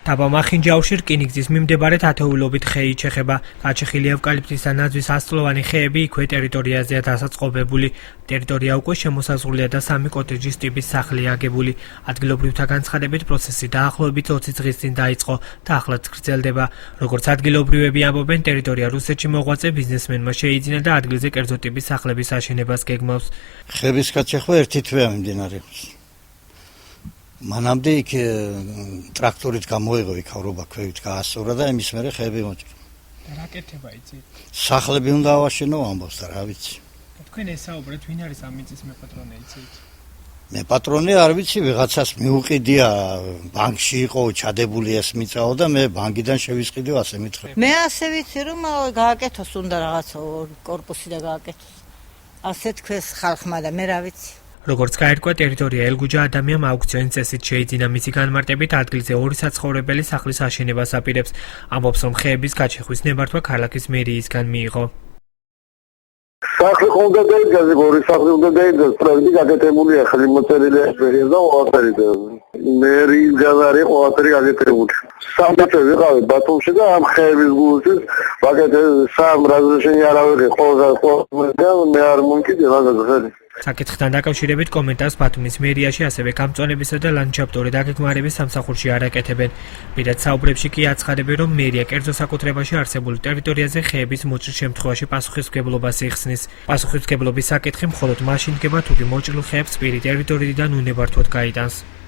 დაბა მახინჯაურში რკინიგზის მიმდებარედ ათეულობით ხე იჩეხება. გაჩეხილი ევკალიპტის და ნაძვის 100-წლოვანი ხეები იქვე ტერიტორიაზეა დასაწყობებული. ტერიტორია უკვე შემოსაზღვრულია და 3 კოტეჯის ტიპის სახლია აგებული. ადგილობრივთა განცხადებით პროცესი დაახლოებით 20 დღის წინ დაიწყო და ახლაც გრძელდება. როგორც ადგილობრივები ამბობენ, ტერიტორია რუსეთში მოღვაწე ბიზნესმენმა შეიძინა და ადგილზე კერძო ტიპის სახლების აშენებას გეგმავს. ხეების გაჩეხვა ერთი თვეა მიმდინარეობს. მანამდე იქ ტრაქტორით გამოეღო იქავრობა ქვევით გაასწორა და იმის მერე ხეები მოჭრა. რა კეთება იცით? სახლები უნდა ავაშენო ამბობს და რა ვიცი. თქვენ ესაუბრეთ, ვინ არის ამ მიწის მეპატრონე იცით? მეპატრონე არ ვიცი, ვიღაცას მიუყიდია, ბანკში იყო ჩადებული ეს მიწაო და მე ბანკიდან შევისყიდე ასე მითხრა. მე ასე ვიცი, რომ გააკეთოს უნდა რაღაცა კორპუსი და გააკეთოს. ასე თქვეს ხალხმა და მე რა ვიცი. როგორც გაირკვა, ტერიტორია ელგუჯა ადამიანმა აუქციონის წესით შეიძინა. მისი განმარტებით ადგილზე 2 საცხოვრებელი სახლის აშენებას აპირებს. ამბობს, რომ ხეების გაჩეხვის ნებართვა ქალაქის მერიისგან მიიღო. სახლი უნდა დაიდგას, 2 სახლი უნდა დაიდგას, პროექტი გაკეთებულია, ხელმოწერილია ეს და ყველაფერი. მერიისგან არის ყველაფერი გაკეთებული. სამწე ვიყავი ბათუმში და ამ ხეების გულისთვის ვაკეთე სამ რაზრშენი არავერი ყოველდღე მე არ მომკიდე რაღაცა. საკითხთან დაკავშირებით კომენტარს ბათუმის მერიაში ასევე გამწვანებისა და ლანდშაფტური დაგეგმარების სამსახურში არ აკეთებენ. პირად საუბრებში კი აცხადებენ, რომ მერია კერძო საკუთრებაში არსებულ ტერიტორიაზე ხეების მოჭრის შემთხვევაში პასუხისმგებლობას იხსნის. პასუხისმგებლობის საკითხი მხოლოდ მაშინ დგება, თუ კი მოჭრილ ხეებს პირი ტერიტორიიდან უნებართვოდ გაიტანს.